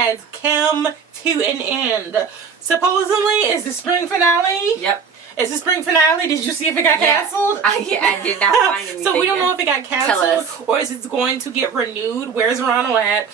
has come to an end. Supposedly, it's the spring finale. Yep. It's the spring finale. Did you see if it got canceled? I did not find anything. So we don't know if it got canceled or is it going to get renewed. Where's Ronald at?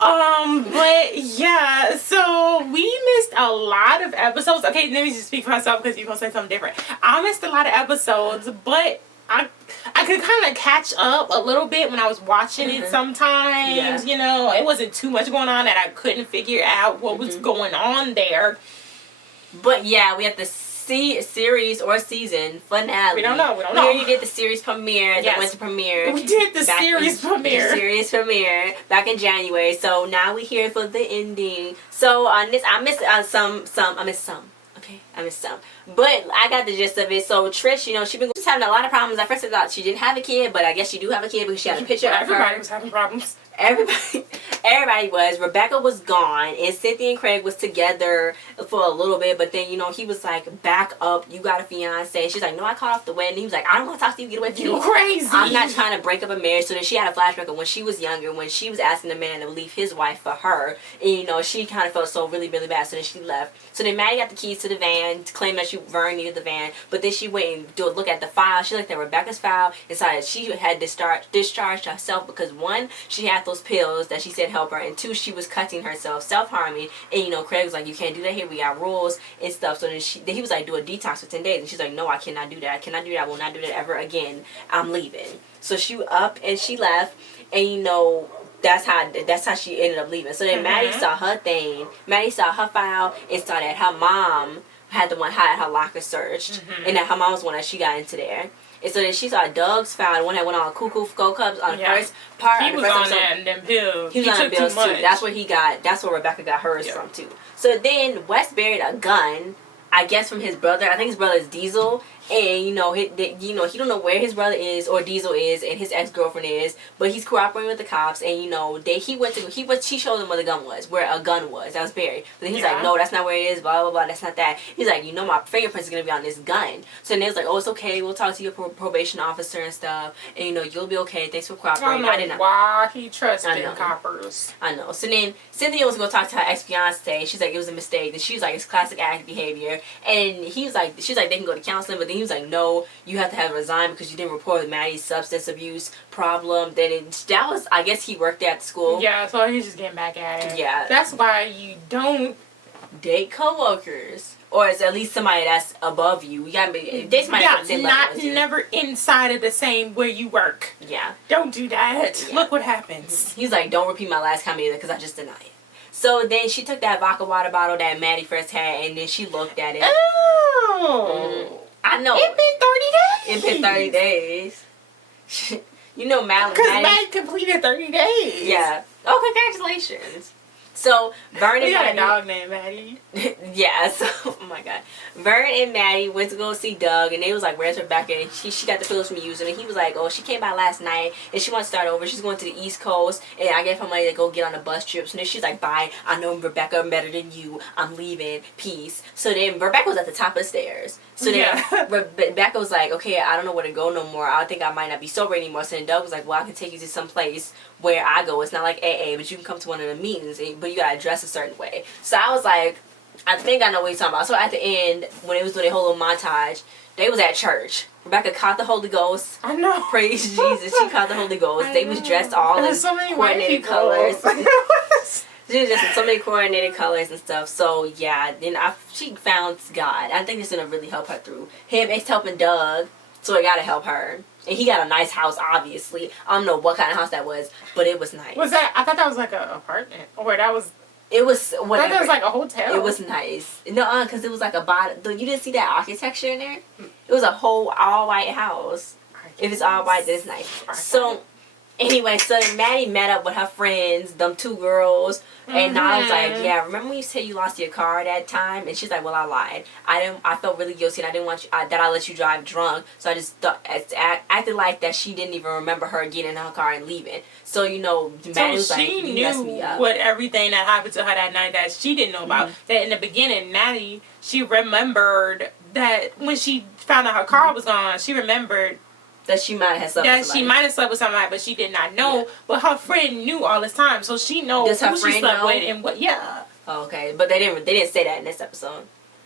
But yeah, so we missed a lot of episodes. Okay, let me just speak for myself because you're gonna say something different. I missed a lot of episodes, but I could kind of catch up a little bit when I was watching it sometimes. Yeah. You know, it wasn't too much going on that I couldn't figure out what was going on there. But yeah, we have the series or season finale. We don't know. We already did the series premiere, the winter premiere. We did the series premiere. The series premiere back in January. So now we're here for the ending. So on this, I missed some. Okay, I missed some. But I got the gist of it. So Trish, you know, she's been just having a lot of problems. At first I thought she didn't have a kid, but I guess she do have a kid because she had a picture of her. Everybody was having problems. Everybody was. Rebecca was gone, and Cynthia and Craig was together for a little bit, but then, you know, he was like, back up, you got a fiance. She's like, no, I called off the wedding. He was like, I don't want to talk to you, get away from me. You crazy. I'm not trying to break up a marriage. So then she had a flashback of when she was younger, when she was asking the man to leave his wife for her, and, you know, she kind of felt so really, really bad, so then she left. So then Maddie got the keys to the van, claimed that Vern needed the van, but then she went and look at the file. She looked at Rebecca's file and decided she had discharged herself because, one, she had those pills that she said help her, and two, she was cutting herself, self-harming, and, you know, Craig was like, you can't do that here, we got rules and stuff. So then he was like, do a detox for 10 days, and she's like, no, I cannot do that, I cannot do that, I will not do that ever again, I'm leaving. So she up and she left, and, you know, that's how she ended up leaving. So then Maddie saw her thing, Maddie saw her file, and saw that her mom had her locker searched, and that her mom was the one that she got into there. And so then she saw Doug's file, the one that went on Cuckoo Go Cubs on the first part. He was on that and them pills. He was on the pills too. That's where Rebecca got hers from too. So then Wes buried a gun, I guess from his brother. I think his brother is Diesel. And, you know, he don't know where his brother is or Diesel is and his ex-girlfriend is, but he's cooperating with the cops. And, you know, she showed them where the gun was, where a gun was that was buried. But then he's like, no, that's not where it is, blah, blah, blah, that's not that. He's like, you know, my fingerprints are going to be on this gun. So then they was like, oh, it's okay, we'll talk to your probation officer and stuff, and, you know, you'll be okay, thanks for cooperating. I don't know why he trusted coppers. I know. So then Cynthia was going to talk to her ex-fiance. She's like, it was a mistake. And she was like, it's classic act behavior. And she's like, they can go to counseling, but then he was like, no, you have to have resigned because you didn't report Maddie's substance abuse problem. That was, I guess he worked at the school. Yeah, so he's just getting back at it. Yeah. That's why you don't date coworkers. Or it's at least somebody that's above you. You gotta date somebody that's the same level as you. Never inside of the same where you work. Yeah. Don't do that. Yeah. Look what happens. He's like, don't repeat my last comment either because I just deny it. So then she took that vodka water bottle that Maddie first had, and then she looked at it. Oh. I know. It been 30 days. It been 30 days. You know, Maddie. Because Maddie completed 30 days. Yeah. Oh, congratulations. So, Vern and got Maddie. a dog named Maddie. Yeah, so, oh my God. Vern and Maddie went to go see Doug, and they was like, where's Rebecca? And she got the pills from using, and he was like, oh, she came by last night, and she wants to start over. She's going to the East Coast, and I gave her money to go get on a bus trip. So then she's like, bye, I know Rebecca better than you. I'm leaving. Peace. So then Rebecca was at the top of the stairs. So then Rebecca was like, okay, I don't know where to go no more. I think I might not be sober anymore. So then Doug was like, well, I can take you to some place where I go. It's not like AA, but you can come to one of the meetings, but you gotta dress a certain way. So I was like, I think I know what you're talking about. So at the end, when it was doing their whole little montage, they was at church. Rebecca caught the Holy Ghost. I know. Praise Jesus. She caught the Holy Ghost. They was dressed all in so many coordinated colors. She was just in so many coordinated colors and stuff. So yeah, then she found God. I think it's gonna really help her through. It's helping Doug, so it gotta help her. And he got a nice house, obviously. I don't know what kind of house that was, but it was nice. Was that? I thought that was like an apartment, or that was. It was whatever. I thought that was like a hotel. It was nice. No, because it was like a bottom. You didn't see that architecture in there. It was a whole all white house. If it's all white, then it's nice. So. Anyway, so Maddie met up with her friends, them two girls, and I was like, yeah, remember when you said you lost your car that time? And she's like, well, I lied. I felt really guilty, and I didn't want you, that I let you drive drunk, so I just acted like that she didn't even remember her getting in her car and leaving. So, you know, Maddie was like, you messed me up. What everything that happened to her that night that she didn't know about. That in the beginning, Maddie, she remembered that when she found out her car was gone, she remembered That she might have slept with somebody. She might have slept with somebody, but she did not know. Yeah. But her friend knew all this time, so she knows who she slept with and what. Yeah. Oh, okay, but they didn't say that in this episode.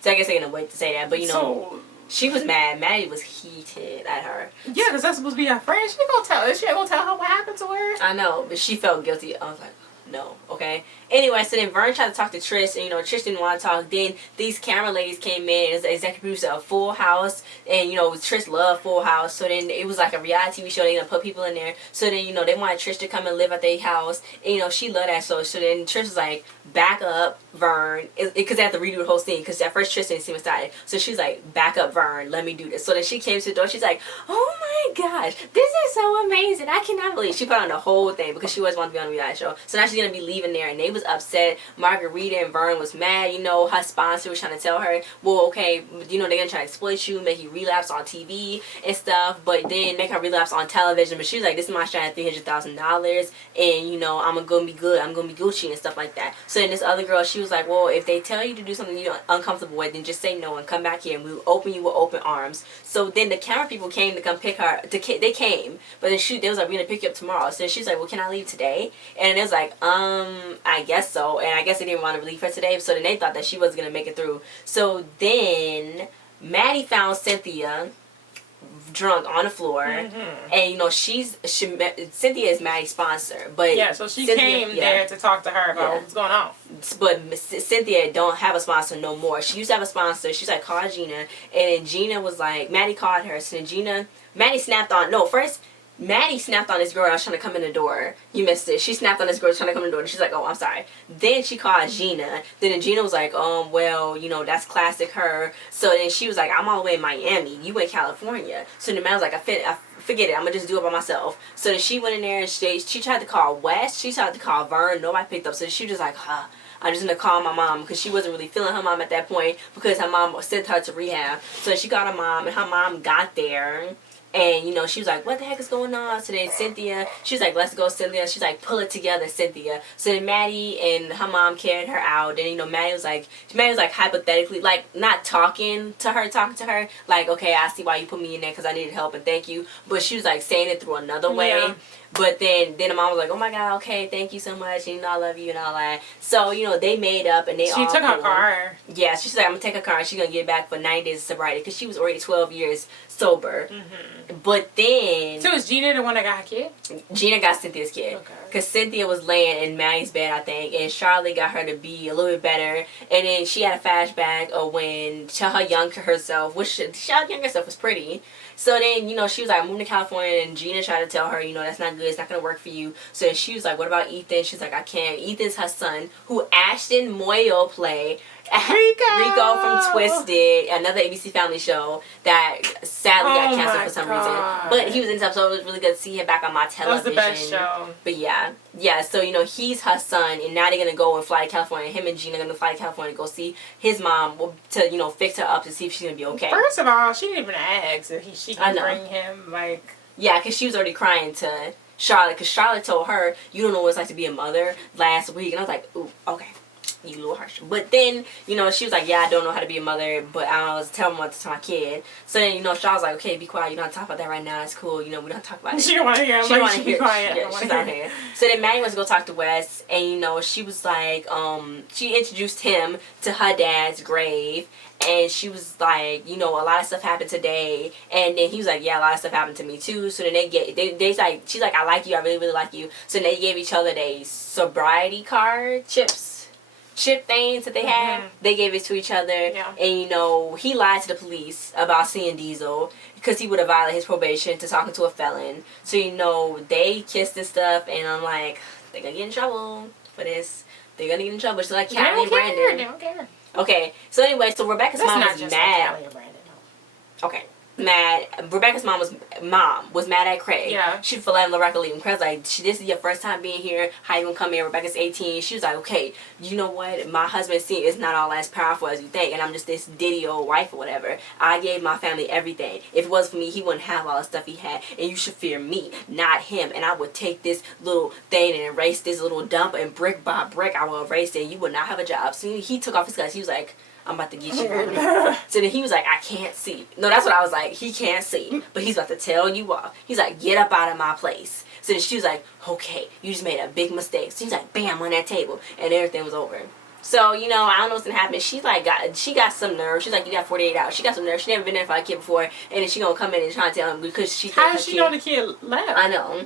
So I guess they're gonna wait to say that. But you know, she was mad. Maddie was heated at her. Yeah, because that's supposed to be her friend. She ain't gonna tell her. She ain't gonna tell her what happened to her. I know, but she felt guilty. I was like, no, okay. Anyway, so then Vern tried to talk to Trish, and you know, Trish didn't want to talk. Then these camera ladies came in as the executive producer of Full House, and you know, Trish loved Full House. So then it was like a reality TV show. They gonna put people in there. So then you know, they wanted Trish to come and live at their house, and you know, she loved that show. So then Trish was like, back up, Vern, because they had to redo the whole scene. Because at first Trish didn't seem excited, so she was like, back up, Vern, let me do this. So then she came to the door. She's like, oh my gosh, this is so amazing. I cannot believe she put on the whole thing because she always wanted to be on a reality show. So now she's gonna be leaving there, and they was upset. Margarita and Vern was mad. You know, her sponsor was trying to tell her, well, okay, you know, they're gonna try to exploit you, make you relapse on TV and stuff, but then make her relapse on television. But she was like, this is my shot at $300,000, and you know, I'm gonna be good, I'm gonna be Gucci and stuff like that. So then this other girl, she was like, well, if they tell you to do something you're uncomfortable with, then just say no and come back here, and we'll open you with open arms. So then the camera people came to come pick her. They came, but then they was like, we're gonna pick you up tomorrow. So she was like, well, can I leave today? And it was like, I guess so. And I guess they didn't want to leave her today, so then they thought that she wasn't gonna make it through. So then Maddie found Cynthia drunk on the floor, and you know, Cynthia is Maddie's sponsor, but yeah, so she came there to talk to her about what's going on. But Cynthia don't have a sponsor no more. She used to have a sponsor. She's like, call Gina, and then Gina was like, Maddie called her, so then Maddie snapped on. No, first Maddie snapped on this girl that was trying to come in the door. You missed it. She snapped on this girl trying to come in the door, and she's like, oh, I'm sorry. Then she called Gina. Then Gina was like, well, you know, that's classic her. So then she was like, I'm all the way in Miami. You in California. So then Maddie was like, I forget it. I'm going to just do it by myself. So then she went in there, and she tried to call Wes. She tried to call Vern. Nobody picked up. So she was just like, I'm just going to call my mom, because she wasn't really feeling her mom at that point, because her mom sent her to rehab. So she called her mom, and her mom got there. And, you know, she was like, what the heck is going on? So then Cynthia, she was like, let's go, Cynthia. She's like, pull it together, Cynthia. So then Maddie and her mom carried her out. And, you know, Maddie was like hypothetically, like, not talking to her. Like, okay, I see why you put me in there because I needed help and thank you. But she was, like, saying it through another way. Yeah. But then the mom was like, oh my God, okay, thank you so much, and you know, I love you and all that. So, you know, they made up, and she took her car. Yeah, she's like, I'm going to take her car, and she's going to get back for 9 days of sobriety, because she was already 12 years sober. But then... So was Gina the one that got her kid? Gina got Cynthia's kid. Okay. Because Cynthia was laying in Maddie's bed, I think, and Charlotte got her to be a little bit better. And then she had a flashback of when her younger herself, which Charlotte's younger self was pretty. So then, you know, she was like, I'm moving to California, and Gina tried to tell her, you know, that's not good, it's not going to work for you. So then she was like, what about Ethan? She's like, I can't. Ethan's her son, who Ashton Moyo played. Rico from Twisted, another ABC Family show that sadly got canceled for some reason. But he was in this episode. It was really good to see him back on my television. That was the best show. But yeah. So you know, he's her son, and now they're gonna go and fly to California. Him and Gina are gonna fly to California to go see his mom to, you know, fix her up to see if she's gonna be okay. First of all, she didn't even ask if she could bring him, like. Yeah, because she was already crying to Charlotte, because Charlotte told her, you don't know what it's like to be a mother last week, and I was like, ooh, okay. You a little harsh. But then, you know, she was like, yeah, I don't know how to be a mother, but I was telling what to my kid. So then, you know, Shaw was like, okay, be quiet. You don't have to talk about that right now. That's cool. You know, we don't talk about it. She don't want to hear. She want to hear. Quiet. Yeah, she's out here. So then Maddie wants to go talk to Wes, and, you know, she was like, she introduced him to her dad's grave. And she was like, you know, a lot of stuff happened today. And then he was like, yeah, a lot of stuff happened to me too. So then they like, she's like, I like you. I really, really like you. So then they gave each other their sobriety card chip things that they had. They gave it to each other. And, you know, he lied to the police about seeing Diesel because he would have violated his probation to talking to a felon. So, you know, they kissed and stuff. And I'm like, they're going to get in trouble for this. They're going to get in trouble. She's like, Callie and Brandon. They don't care. Okay, so anyway, so Rebecca's mom was mad. Okay, mad. Rebecca's mom was mad at Craig. Yeah. She for letting Rebecca leave. Craig's like, this is your first time being here. How you gonna come here? Rebecca's 18. She was like, okay, you know what? My husband's scene is not all as powerful as you think, and I'm just this ditty old wife or whatever. I gave my family everything. If it wasn't for me, he wouldn't have all the stuff he had, and you should fear me, not him. And I would take this little thing and erase this little dump, and brick by brick, I will erase it. You would not have a job. So he took off his glasses. He was like, I'm about to get you from me. So then he was like, I can't see. No, that's what I was like. He can't see. But he's about to tell you off. He's like, get up out of my place. So then she was like, okay, you just made a big mistake. So he's like, bam, on that table. And everything was over. So, you know, I don't know what's gonna happen. She got some nerve. She's like, you got 48 hours. She got some nerve. She never been there for a kid before. And then she gonna come in and try to tell him because she How does she know the kid left? I know.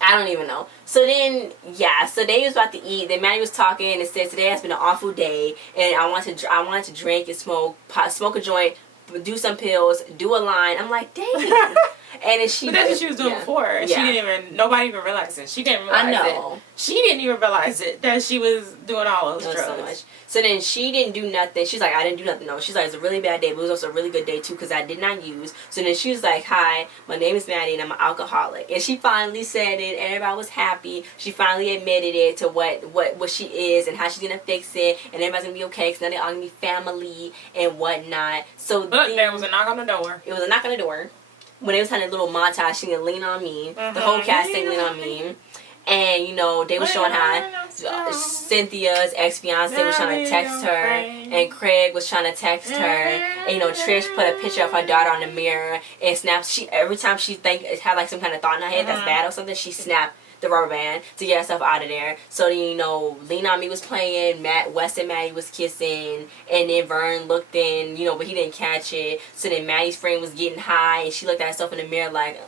I don't even know. So then, yeah. So they was about to eat. Then Maddie was talking and said today has been an awful day, and I wanted to drink and smoke a joint, do some pills, do a line. I'm like, dang. And then but that's what she was doing before. Yeah. She didn't even. Nobody even realized it. She didn't realize it. She didn't even realize it that she was doing all those drugs. So much. So then she didn't do nothing. She's like, I didn't do nothing. No. She's like, it's a really bad day, but it was also a really good day too because I did not use. So then she was like, hi, my name is Maddie and I'm an alcoholic. And she finally said it. Everybody was happy. She finally admitted it to what she is and how she's gonna fix it, and everybody's gonna be okay because now they're all gonna be family and whatnot. So but there was a knock on the door. It was a knock on the door. When they was having a little montage, she can lean on me. The whole cast sang lean on me. And, you know, they were showing how Cynthia's ex-fiance was trying to text her. And Craig was trying to text her. And, you know, Trish put a picture of her daughter on the mirror. And snapped. Every time she had like some kind of thought in her head that's bad or something, she snapped the rubber band to get herself out of there. So then, you know, Lean On Me was playing, Wes and Maddie was kissing, and then Vern looked in, you know, but he didn't catch it. So then Maddie's friend was getting high, and she looked at herself in the mirror like,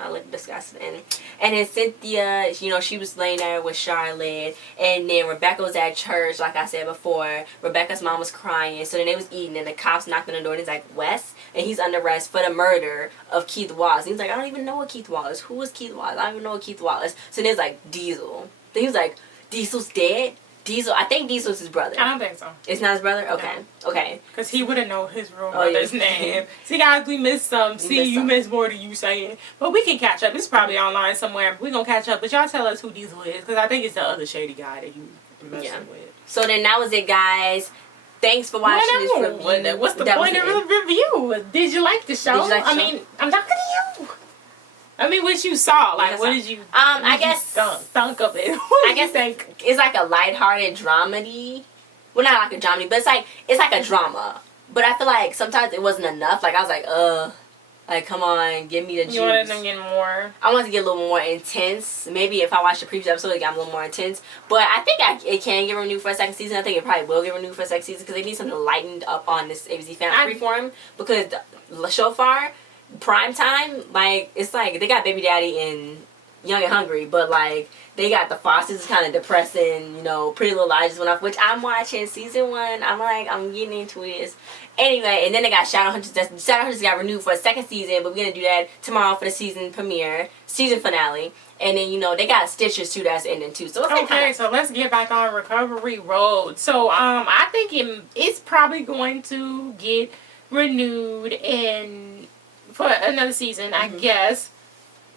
I look disgusting. And then Cynthia, you know, she was laying there with Charlotte. And then Rebecca was at church, like I said before. Rebecca's mom was crying. So then they was eating, and the cops knocked on the door, and he's like, Wes? And he's under arrest for the murder of Keith Wallace. And he's like, I don't even know what Keith Wallace. Who was Keith Wallace? I don't even know what Keith Wallace. So then there's like Diesel. Then he was like, Diesel's dead? Diesel, I think Diesel's his brother. I don't think so. It's not his brother? Okay. No. Okay. Because he wouldn't know his real brother's name. See, guys, we missed some. You missed more than you saying. But we can catch up. It's probably online somewhere. We're going to catch up. But y'all tell us who Diesel is. Because I think it's the other shady guy that you messing with. So then that was it, guys. Thanks for watching this review. What's the point of the review? Did you like the show? I mean, I'm talking to you. I mean, what you saw, like, what did you? I guess thunk of it. I guess it's like a lighthearted dramedy. Well, not like a dramedy, but it's like a drama. But I feel like sometimes it wasn't enough. Like I was like, come on, give me the juice. You wanted them to get more. I wanted to get a little more intense. Maybe if I watched the previous episode, it got a little more intense. But I think it can get renewed for a second season. I think it probably will get renewed for a second season because they need something lightened up on this ABC Family Freeform because so far. Prime time, like, it's like they got Baby Daddy in Young and Hungry, but like they got the Fosters, kind of depressing, you know. Pretty Little Lies just went off, which I'm watching season 1. I'm getting into it. Anyway, and then they got Shadowhunters. Shadowhunters got renewed for a second season, but we're gonna do that tomorrow for the season finale. And then, you know, they got Stitchers too that's ending too. So it's okay, so let's get back on recovery road. So I think it's probably going to get renewed for another season, I guess.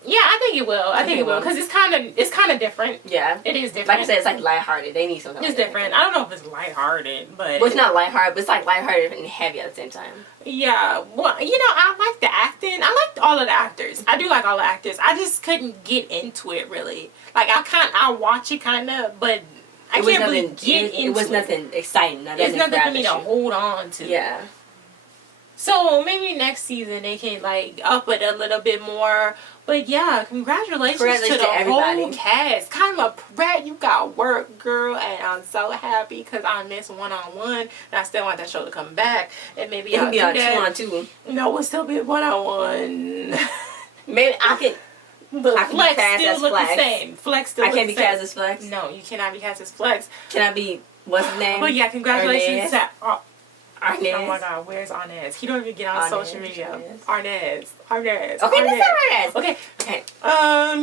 Yeah, I think it will. I think it will because it's kind of different. Yeah, it is different. Like I said, it's like lighthearted. They need something. It's different. I don't know if it's lighthearted, but it's not lighthearted. But it's like lighthearted and heavy at the same time. Yeah, well, you know, I like the acting. I liked all of the actors. I do like all the actors. I just couldn't get into it really. Like I watch it kind of, but I can't really get into it. It was nothing exciting. It's nothing for me to hold on to. Yeah. So maybe next season they can like up it a little bit more. But yeah, congratulations to the everybody. Whole cast. Kind of a brat, you got work, girl, and I'm so happy because I miss One-on-One. And I still want that show to come back. And maybe I'll do that. 2-on-2. No, it'll still be One-on-One. Maybe I can. But Flex still look the same. Flex still. I can't be cast as Flex. No, you cannot be cast as Flex. Can I be? What's his name? But yeah, congratulations to Arnaz. Oh my God, where's Arnaz? He don't even get on social media. Arnaz. Okay, that's Arnaz. Okay.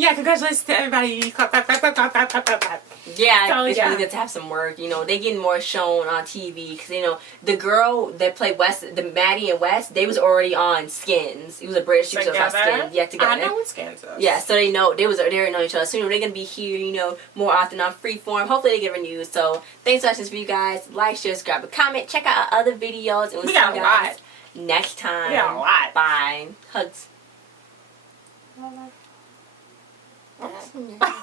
Yeah, congratulations to everybody. Clap, clap, clap, clap, clap, clap, clap, clap. Yeah, so, it's really good to have some work. You know, they getting more shown on TV because you know the girl that played Wes, the Maddie and Wes, they was already on Skins. It was a British show on Skins. Yeah, together. I know what Skins is. Yeah, so they already know each other. So you know they're gonna be here. You know, more often on Freeform. Hopefully they get renewed. So thanks for watching this for you guys. Like, share, subscribe, and comment. Check out our other videos. And we'll see you guys next time. We got a lot. Bye. Hugs. Bye.